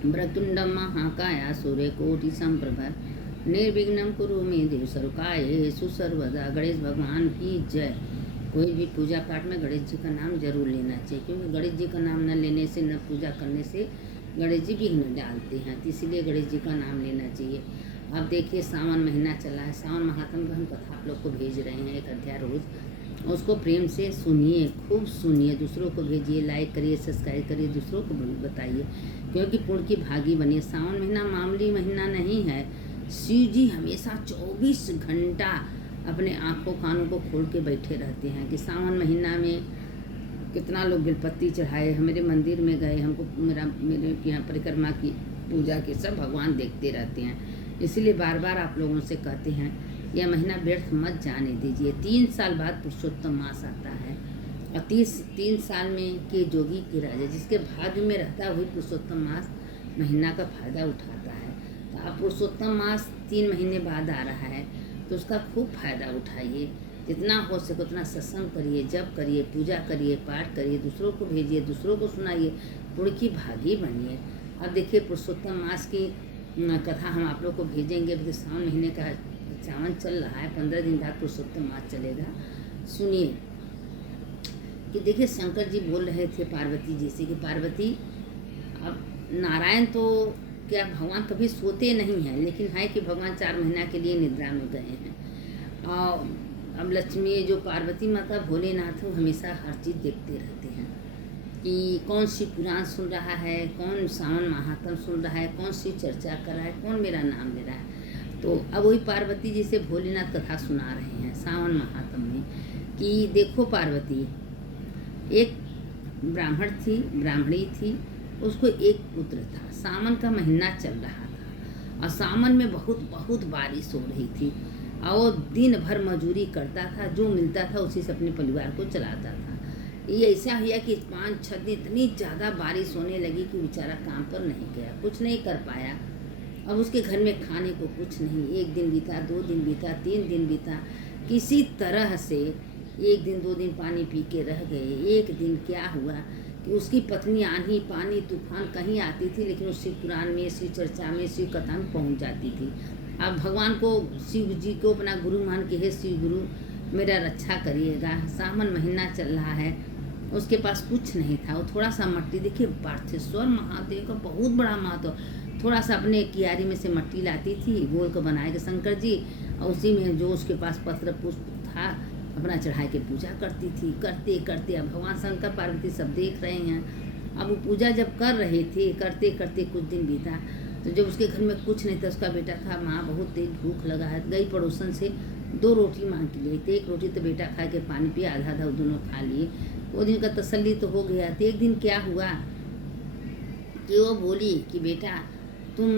वक्रतुंडं महाकाय सूर्यकोटि समप्रभा निर्विघ्नं कुरु मे देव सर्वकार्येषु सुसर्वदा। गणेश भगवान की जय। कोई भी पूजा पाठ में गणेश जी का नाम जरूर लेना चाहिए, क्योंकि गणेश जी का नाम न लेने से, न पूजा करने से गणेश जी विघ्न डालते हैं, तो इसीलिए गणेश जी का नाम लेना चाहिए। अब देखिए सावन महीना चला है, सावन महात्म का हम कथा आप लोग को भेज रहे हैं, एक अध्याय रोज। उसको प्रेम से सुनिए, खूब सुनिए, दूसरों को भेजिए, लाइक करिए, सब्सक्राइब करिए, दूसरों को बताइए, क्योंकि पुण्य की भागी बनिए। सावन महीना मामूली महीना नहीं है। शिव जी हमेशा 24 घंटा अपने आँखों कानों को खोल के बैठे रहते हैं कि सावन महीना में कितना लोग बेलपत्ती चढ़ाए, मेरे मंदिर में गए, हमको मेरे यहाँ परिक्रमा की पूजा के सब भगवान देखते रहते हैं। इसलिए बार बार आप लोगों से कहते हैं यह महीना व्यर्थ मत जाने दीजिए। 3 साल बाद पुरुषोत्तम मास आता है, और 3 साल में के जोगी की राजा, जिसके भाग्य में रहता वही पुरुषोत्तम मास महीना का फायदा उठाता है। तो आप पुरुषोत्तम मास 3 महीने बाद आ रहा है, तो उसका खूब फायदा उठाइए। जितना हो सके उतना सत्संग करिए, जप करिए, पूजा करिए, पाठ करिए, दूसरों को भेजिए, दूसरों को सुनाइए, पुण्य की भागी बनिए। अब देखिए पुरुषोत्तम मास की कथा हम आप लोग को भेजेंगे। अभी सावन महीने का सावन चल रहा है, 15 दिन बाद पुरुषोत्तम मास चलेगा। सुनिए कि देखिए शंकर जी बोल रहे थे पार्वती जी से कि पार्वती, अब नारायण तो क्या भगवान कभी सोते नहीं हैं, लेकिन है कि भगवान 4 महीना के लिए निद्रा में गए हैं। और अब लक्ष्मी जो पार्वती माता भोलेनाथ वो हमेशा हर चीज़ देखते रहते हैं कि कौन सी पुराण सुन रहा है, कौन सावन महात्म सुन रहा है, कौन सी चर्चा कर रहा है, कौन मेरा नाम ले रहा है। तो अब वही पार्वती जी से भोलेनाथ कथा सुना रहे हैं सावन महात्म में कि देखो पार्वती, एक ब्राह्मण थी, ब्राह्मणी थी, उसको एक पुत्र था। सावन का महीना चल रहा था और सावन में बहुत बहुत बारिश हो रही थी, और दिन भर मजूरी करता था, जो मिलता था उसी से अपने परिवार को चलाता था। ये ऐसा हुआ कि 5-6 दिन इतनी ज़्यादा बारिश होने लगी कि बेचारा काम पर नहीं गया, कुछ नहीं कर पाया। अब उसके घर में खाने को कुछ नहीं। 1 दिन बीता, 2 दिन बीता, 3 दिन बीता, किसी तरह से 1 दिन 2 दिन पानी पी के रह गए। एक दिन क्या हुआ कि उसकी पत्नी आंधी पानी तूफान कहीं आती थी, लेकिन उस शिव पुराण में, शिव चर्चा में, शिव कथा में पहुँच जाती थी। अब भगवान को, शिव जी को अपना गुरु मान के, हे शिव गुरु मेरा रक्षा करिएगा। सावन महीना चल रहा है, उसके पास कुछ नहीं था। वो थोड़ा सा मट्टी, देखिए पार्थेश्वर महादेव का बहुत बड़ा महत्व, थोड़ा सा अपने कियारी में से मट्टी लाती थी, गोल को बनाए के शंकर जी, और उसी में जो उसके पास पत्र पुष्प था अपना चढ़ा के पूजा करती थी। करते करते अब भगवान शंकर पार्वती सब देख रहे हैं। अब वो पूजा जब कर रहे थे, करते करते कुछ दिन बीता, तो जब उसके घर में कुछ नहीं था, उसका बेटा था, माँ बहुत तेज भूख लगा है, गई पड़ोसन से 2 रोटी मांग के लिए। तो 1 रोटी तो बेटा खा के पानी पिया, आधा आधा दोनों खा लिए। वो दिन का तसल्ली तो हो गया। तो एक दिन क्या हुआ कि वो बोली कि बेटा तुम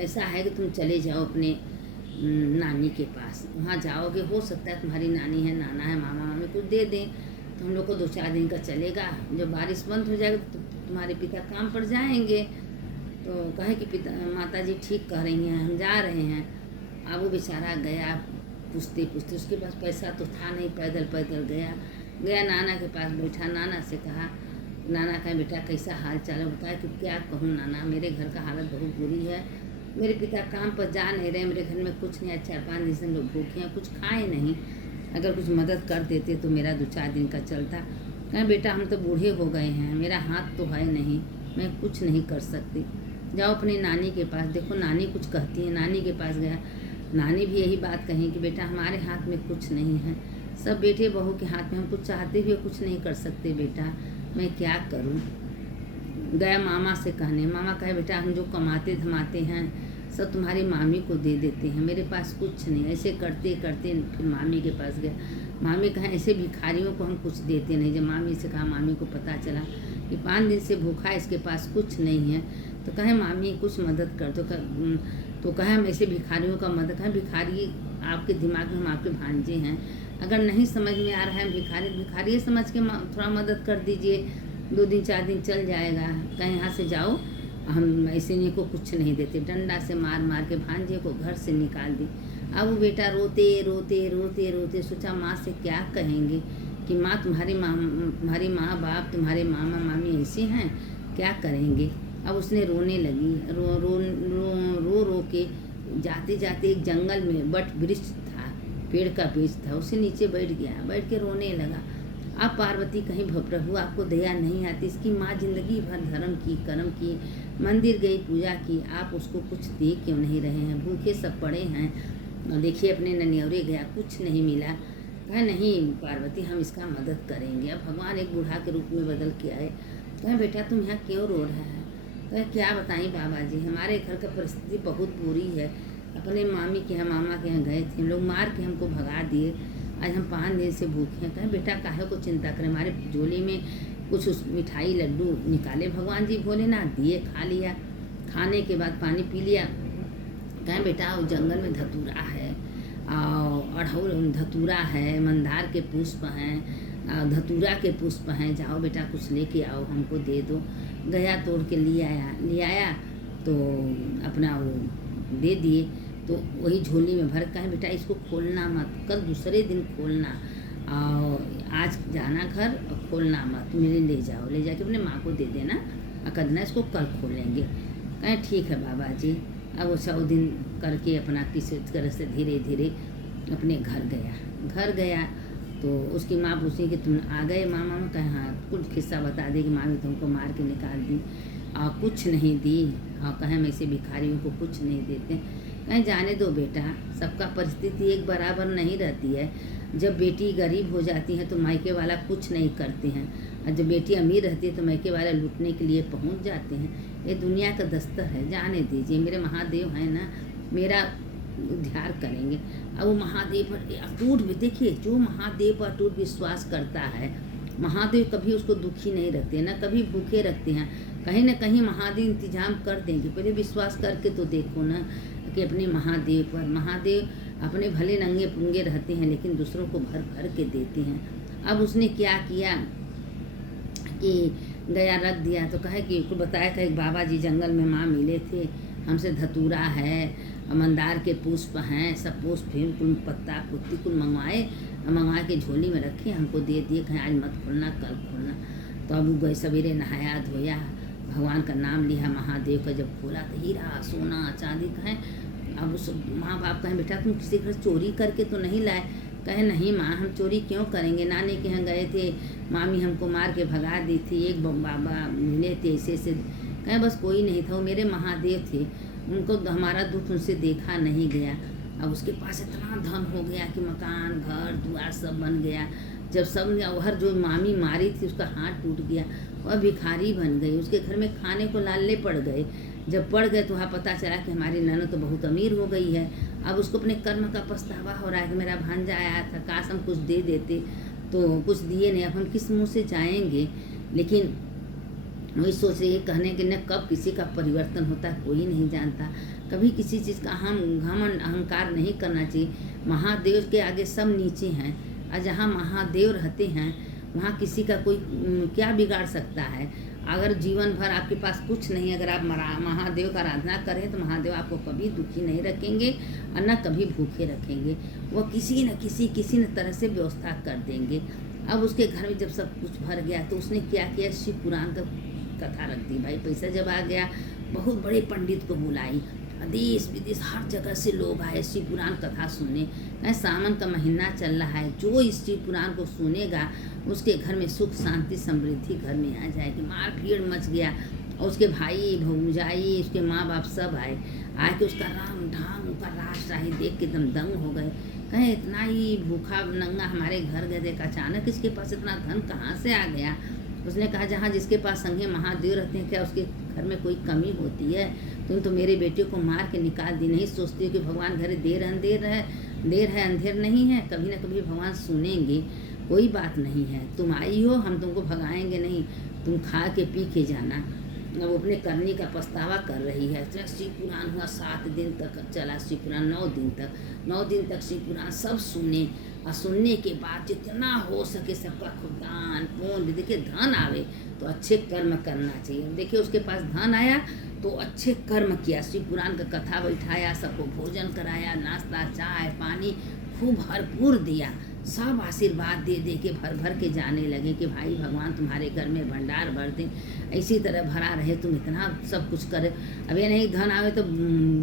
ऐसा है कि तुम चले जाओ अपने नानी के पास, वहाँ जाओगे, हो सकता है तुम्हारी नानी है, नाना है, मामा मामी कुछ दे दें, तो हम लोग को 2-4 दिन का चलेगा। जब बारिश बंद हो जाएगा तो तुम्हारे पिता काम पर जाएंगे। तो कहे कि पिता माता जी ठीक कह रही हैं, हम जा रहे हैं। अब वो बेचारा गया पूछते पूछते, उसके पास पैसा तो था नहीं, पैदल पैदल गया नाना के पास बैठा। नाना से कहा, नाना कहे बेटा कैसा हाल चाल है, बताया कि क्या कहूँ नाना, मेरे घर का हालत बहुत बुरी है, मेरे पिता काम पर जा नहीं रहे, मेरे घर में कुछ नहीं, 4-5 दिन से लोग भूखे हैं, कुछ खाए नहीं, अगर कुछ मदद कर देते तो मेरा 2-4 दिन का चलता। कहें बेटा हम तो बूढ़े हो गए हैं, मेरा हाथ तो है नहीं, मैं कुछ नहीं कर सकती, जाओ अपनी नानी के पास। देखो नानी कुछ कहती है। नानी के पास गया, नानी भी यही बात कही कि बेटा हमारे हाथ में कुछ नहीं है, सब बेटे बहू के हाथ में, हम कुछ चाहते हुए कुछ नहीं कर सकते बेटा, मैं क्या करूं। गया मामा से कहने, मामा कहे बेटा हम जो कमाते धमाते हैं सब तुम्हारी मामी को दे देते हैं, मेरे पास कुछ नहीं। ऐसे करते करते फिर मामी के पास गया। मामी कहे ऐसे भिखारियों को हम कुछ देते नहीं। जब मामी से कहा, मामी को पता चला कि 5 दिन से भूखा, इसके पास कुछ नहीं है, तो कहे मामी कुछ मदद कर दो। तो कहे हम ऐसे भिखारियों का मदद करें। भिखारी आपके दिमाग में, हम आपके भांजे हैं, अगर नहीं समझ में आ रहा है भिखारी समझ के थोड़ा मदद कर दीजिए, 2 दिन 4 दिन चल जाएगा। कहीं यहाँ से जाओ, हम ऐसे नहीं को कुछ नहीं देते। डंडा से मार मार के भांजे को घर से निकाल दी। अब वो बेटा रोते रोते रोते रोते सोचा माँ से क्या कहेंगे कि माँ तुम्हारी माँ बाप, तुम्हारे मामा मामी ऐसे हैं, क्या करेंगे। अब उसने रोने लगी। रो रो रो रो रो के जाते जाते एक जंगल में वट वृक्ष था, पेड़ का वृक्ष था, उससे नीचे बैठ गया। बैठ के रोने लगा। अब पार्वती कहीं प्रभु आपको दया नहीं आती, इसकी माँ जिंदगी भर धर्म की कर्म की, मंदिर गई पूजा की, आप उसको कुछ दे क्यों नहीं रहे हैं? भूखे सब पड़े हैं, देखिए अपने ननियौरे गया, कुछ नहीं मिला। कहा नहीं पार्वती, हम इसका मदद करेंगे। अब भगवान एक बूढ़ा के रूप में बदल के आए। कहा बेटा तुम यहाँ क्यों रो रहा है? कहा क्या बताएं बाबा जी, हमारे घर का परिस्थिति बहुत बुरी है। अपने मामी के यहाँ मामा के यहाँ गए थे, हम लोग मार के हमको भगा दिए। आज हम 5 दिन से भूखे हैं। कहें बेटा काहे को चिंता करें, हमारे झोली में कुछ उस मिठाई लड्डू निकाले भगवान जी भोलेनाथ, दिए, खा लिया। खाने के बाद पानी पी लिया। कहें बेटा वो जंगल में धतूरा है, अड़हुल धतूरा है, मंदार के पुष्प हैं, धतूरा के पुष्प हैं, जाओ बेटा कुछ लेके आओ हमको दे दो। गया तोड़ के ले आया तो अपना वो दे दिए। तो वही झोली में भर। कहें बेटा इसको खोलना मत, कल दूसरे दिन खोलना, आज जाना घर और खोलना मत, मेरे ले जाओ, ले जाके अपने माँ को दे देना, करना इसको कल खोलेंगे। कहें ठीक है बाबा जी। अब वो 100 दिन करके अपना किसी तरह से धीरे धीरे अपने घर गया। तो उसकी माँ पूछी कि तुम आ गए मामा में? कहे हाँ। कुछ किस्सा बता दे कि मामी तुमको मार के निकाल दी और कुछ नहीं दी, और कहें हम ऐसे भिखारियों को कुछ नहीं देते। कहें जाने दो बेटा, सबका परिस्थिति एक बराबर नहीं रहती है। जब बेटी गरीब हो जाती है तो मायके वाला कुछ नहीं करते हैं, और जब बेटी अमीर रहती है तो मायके वाला लूटने के लिए पहुंच जाते हैं। ये दुनिया का दस्तर है, जाने दीजिए। मेरे महादेव हैं ना, मेरा उद्धार करेंगे। अब वो महादेव पर अटूट, देखिए जो महादेव पर अटूट विश्वास करता है, महादेव कभी उसको दुखी नहीं रखते, ना कभी भूखे रखते हैं। कहीं ना कहीं महादेव इंतजाम कर देंगे। पहले विश्वास करके तो देखो ना कि अपने महादेव पर, महादेव अपने भले नंगे पुंगे रहते हैं लेकिन दूसरों को भर भर के देते हैं। अब उसने क्या किया कि गया रख दिया। तो कहे कि उसको बताया कि बाबा जी जंगल में माँ मिले थे, हमसे धतूरा है, मंदार के पुष्प हैं, सब पुष्प फिर कुल पत्ता पुत्ती कुल मंगवा के झोली में रखे, हमको दे दिए। कहें आज मत खोलना, कल खोलना। तो अब गए सवेरे, नहाया धोया, भगवान का नाम लिया, महादेव का जब खोला तो हीरा सोना चांदी। कहें अब उस माँ बाप कहें बेटा तुम किसी घर चोरी करके तो नहीं लाए? कहे नहीं माँ, हम चोरी क्यों करेंगे, नानी के यहाँ गए थे, मामी हमको मार के भगा दी थी, एक बाबा मिले थे ऐसे से। कहे बस कोई नहीं था, वो मेरे महादेव थे, उनको हमारा दुख उनसे देखा नहीं गया। अब उसके पास इतना धन हो गया कि मकान घर द्वार सब बन गया। जब सब हर जो मामी मारी थी उसका हाथ टूट गया, वह भिखारी बन गई। उसके घर में खाने को लाले पड़ गए। जब पड़ गए तो वहाँ पता चला कि हमारी ननद तो बहुत अमीर हो गई है। अब उसको अपने कर्म का पछतावा हो रहा है कि मेरा भांजा आया था, काश हम कुछ दे देते, तो कुछ दिए नहीं, अब हम किस मुँह से जाएंगे। लेकिन वही सोच रही है, कहने के न कब किसी का परिवर्तन होता है कोई नहीं जानता। कभी किसी चीज़ का घमंड अहंकार नहीं करना चाहिए। महादेव के आगे सब नीचे हैं, और जहाँ महादेव रहते हैं वहाँ किसी का कोई क्या बिगाड़ सकता है। अगर जीवन भर आपके पास कुछ नहीं, अगर आप महादेव का आराधना करें तो महादेव आपको कभी दुखी नहीं रखेंगे और न कभी भूखे रखेंगे। वो किसी न तरह से व्यवस्था कर देंगे। अब उसके घर में जब सब कुछ भर गया तो उसने क्या किया, शिव पुराण का कथा रख दी। भाई पैसा जब आ गया, बहुत बड़े पंडित को बुलाई, देश विदेश हर जगह से लोग आए शिव पुराण कथा सुनने। सावन का महीना चल रहा है, जो इस शिव पुराण को सुनेगा उसके घर में सुख शांति समृद्धि घर में आ जाएगी। मार भीड़ मच गया, और उसके भाई भौजाई उसके माँ बाप सब आए के उसका राम ढाम उसका राज राही देख के एकदम दंग हो गए। कहें इतना ही भूखा नंगा हमारे घर गए, देखा अचानक इसके पास इतना धन कहाँ से आ गया। उसने कहा जहाँ जिसके पास संगे महादेव रहते हैं क्या उसके घर में कोई कमी होती है? तुम तो मेरे बेटे को मार के निकाल दी, नहीं सोचती हो कि भगवान घर देर है अंधेर नहीं है, कभी ना कभी भगवान सुनेंगे। कोई बात नहीं है, तुम आई हो, हम तुमको भगाएंगे नहीं, तुम खा के पी के जाना। वो अपने करने का पछतावा कर रही है। शिव पुराण हुआ 7 दिन तक चला, शिव पुराण 9 दिन तक शिव पुराण सब सुने, और सुनने के बाद जितना हो सके सबका दान पुण्य, देखिए धन आवे तो अच्छे कर्म करना चाहिए। देखिए उसके पास धन आया तो अच्छे कर्म किया, शिव पुराण का कथा बैठाया, सबको भोजन कराया, नाश्ता चाय पानी खूब भरपूर दिया। सब आशीर्वाद दे दे के भर भर के जाने लगे कि भाई भगवान तुम्हारे घर में भंडार भर दें, इसी तरह भरा रहे, तुम इतना सब कुछ करे। अब ये नहीं धन आवे तो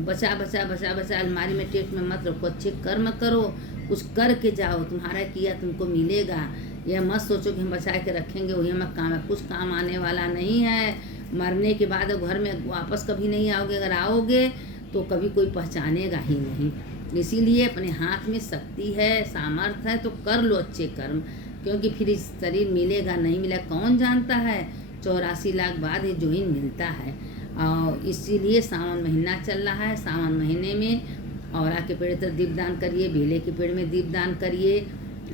बचा बचा बचा बचा अलमारी में टेट में मत रखो, अच्छे कर्म करो, कुछ करके जाओ, तुम्हारा किया तुमको मिलेगा। यह मत सोचो कि हम बचा के रखेंगे वही हमें काम है, कुछ काम आने वाला नहीं है। मरने के बाद घर में वापस कभी नहीं आओगे, अगर आओगे तो कभी कोई पहचानेगा ही नहीं। इसीलिए अपने हाथ में शक्ति है, सामर्थ्य है तो कर लो अच्छे कर्म, क्योंकि फिर इस शरीर मिलेगा नहीं मिला कौन जानता है। 84 लाख बाद ये जो ही मिलता है। और इसीलिए सावन महीना चल रहा है। सावन महीने में औरा के पेड़ पर दीपदान करिए, बेले के पेड़ में दीपदान करिए,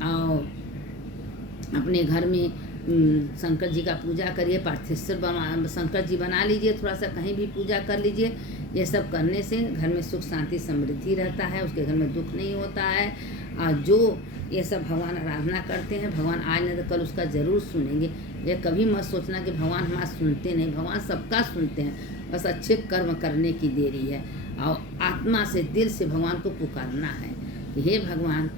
और अपने घर में शंकर जी का पूजा करिए, पार्थेश्वर शंकर जी बना लीजिए, थोड़ा सा कहीं भी पूजा कर लीजिए। ये सब करने से घर में सुख शांति समृद्धि रहता है, उसके घर में दुख नहीं होता है। और जो ये सब भगवान आराधना करते हैं, भगवान आज नहीं तो कल उसका ज़रूर सुनेंगे। ये कभी मत सोचना कि भगवान हमारा सुनते नहीं, भगवान सबका सुनते हैं, बस अच्छे कर्म करने की देरी है। और आत्मा से दिल से भगवान को पुकारना है कि हे भगवान,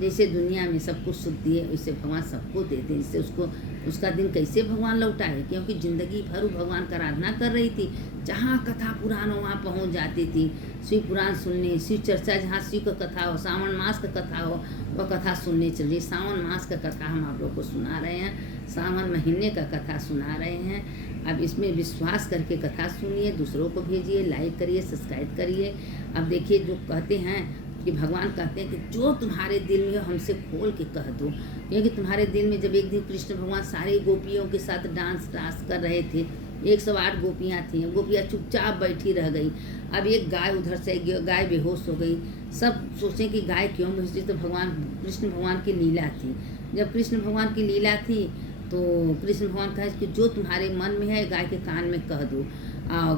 जैसे दुनिया में सब कुछ सुख दिए वैसे भगवान सबको देते, इससे उसको उसका दिन कैसे भगवान लौटाए। क्योंकि ज़िंदगी भर भगवान का आराधना कर रही थी, जहाँ कथा पुराण हो वहाँ पहुँच जाती थी, शिव पुराण सुनने, शिव चर्चा, जहाँ शिव का कथा हो, सावन मास का कथा हो वह कथा सुनने चलिए। सावन मास का कथा हम आप लोग को सुना रहे हैं, सावन महीने का कथा सुना रहे हैं। अब इसमें विश्वास करके कथा सुनिए, दूसरों को भेजिए, लाइक करिए, सब्सक्राइब करिए। अब देखिए जो कहते हैं कि भगवान कहते हैं कि जो तुम्हारे दिल में हमसे खोल के कह दो। क्योंकि तुम्हारे दिल में जब एक दिन कृष्ण भगवान सारे गोपियों के साथ डांस कर रहे थे, 108 गोपियाँ थीं, गोपियाँ चुपचाप बैठी रह गई। अब एक गाय उधर से गाय बेहोश हो गई। सब सोचें कि गाय क्यों बेहोश थी, तो भगवान कृष्ण भगवान की लीला थी। जब कृष्ण भगवान की लीला थी तो कृष्ण भगवान कहे कि जो तुम्हारे मन में है गाय के कान में कह दो,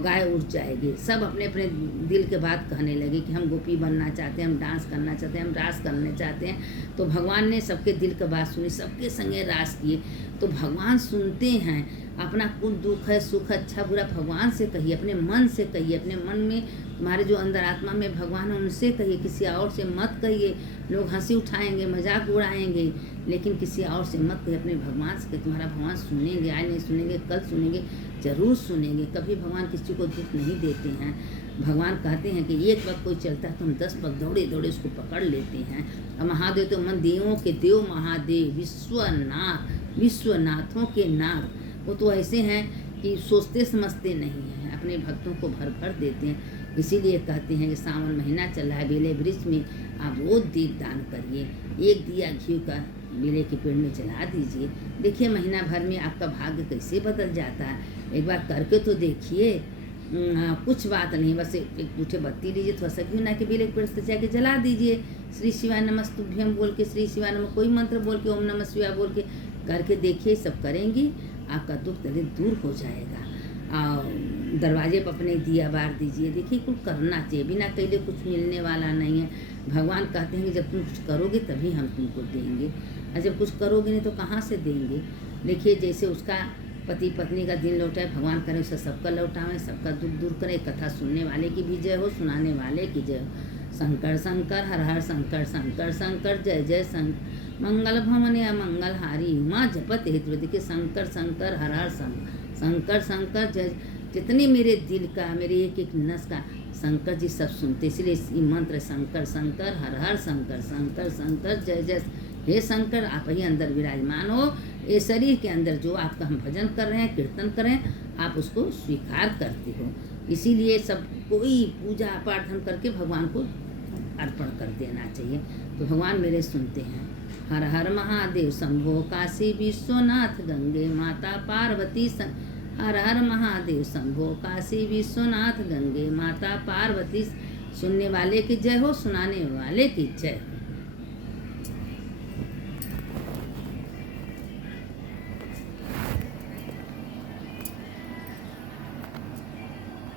गाय उठ जाएगी। सब अपने अपने दिल के बात कहने लगे कि हम गोपी बनना चाहते हैं, हम डांस करना चाहते हैं, हम रास करना चाहते हैं। तो भगवान ने सबके दिल की बात सुनी, सबके संगे रास किए। तो भगवान सुनते हैं, अपना कुल दुख है सुख अच्छा बुरा भगवान से कहिए, अपने मन से कहिए, अपने मन में तुम्हारे जो अंदर आत्मा में भगवान है उनसे कहिए, किसी और से मत कहिए। लोग हंसी उठाएंगे, मजाक उड़ाएंगे, लेकिन किसी और से मत कहिए, अपने भगवान से कहिए। तुम्हारा भगवान सुनेंगे, आज नहीं सुनेंगे कल सुनेंगे, ज़रूर सुनेंगे। कभी भगवान किसी को दुख नहीं देते हैं। भगवान कहते हैं कि एक वक्त कोई चलता है तो हम 10 वक्त दौड़े दौड़े उसको पकड़ लेते हैं। और महादेव तो मन देवों के देव महादेव, विश्वनाथों के नाथ, वो तो ऐसे हैं कि सोचते समझते नहीं हैं, अपने भक्तों को भर भर देते हैं। इसीलिए कहते हैं कि सावन महीना चल रहा है, बेले वृक्ष में आप रोज दीप दान करिए, एक दिया घी का बेले के पेड़ में जला दीजिए। देखिए महीना भर में आपका भाग्य कैसे बदल जाता है। एक बार करके तो देखिए, कुछ बात नहीं, बस एक बूठे बत्ती लीजिए, थोड़ा सा घी ना के बेले के पेड़ से जाके जला दीजिए। श्री शिवाय नमस्तुभ्यम बोल के, श्री शिवाय नमः कोई मंत्र बोल के, ओम नमः शिवाय बोल के करके देखिए। सब करेंगी, आपका दुख दर्द दूर हो जाएगा। दरवाजे पर अपने दिया बार दीजिए। देखिए कुछ करना चाहिए, बिना कहले कुछ मिलने वाला नहीं है। भगवान कहते हैं कि जब तुम कुछ करोगे तभी हम तुमको देंगे, और जब कुछ करोगे नहीं तो कहाँ से देंगे। देखिए जैसे उसका पति पत्नी का दिन लौटाए, भगवान करे उसे सबका लौटाएं, सबका दुख दूर करे। कथा सुनने वाले की भी जय हो, सुनाने वाले की जय हो। शंकर शंकर हर हर शंकर, शंकर शंकर जय जय शंकर, मंगल भवन या मंगल हारी उमा जपत हेतु। देखिए शंकर शंकर हर हर शंकर शंकर जय। जितने मेरे दिल का, मेरे एक एक नस का शंकर जी सब सुनते, इसलिए ये मंत्र शंकर शंकर हर हर शंकर, शंकर शंकर जय जय। हे शंकर, आप ही अंदर विराजमान हो। ये शरीर के अंदर जो आपका हम भजन कर रहे हैं, कीर्तन कर रहे हैं, आप उसको स्वीकार करते हो। इसीलिए सब कोई पूजा पाठ हम करके भगवान को अर्पण कर देना चाहिए। तो भगवान मेरे सुनते हैं। हर हर महादेव शंभो काशी विश्वनाथ, गंगे माता पार्वती हर हर महादेव शंभो काशी विश्वनाथ, गंगे माता पार्वती। सुनने वाले की जय हो, सुनाने वाले की जय हो।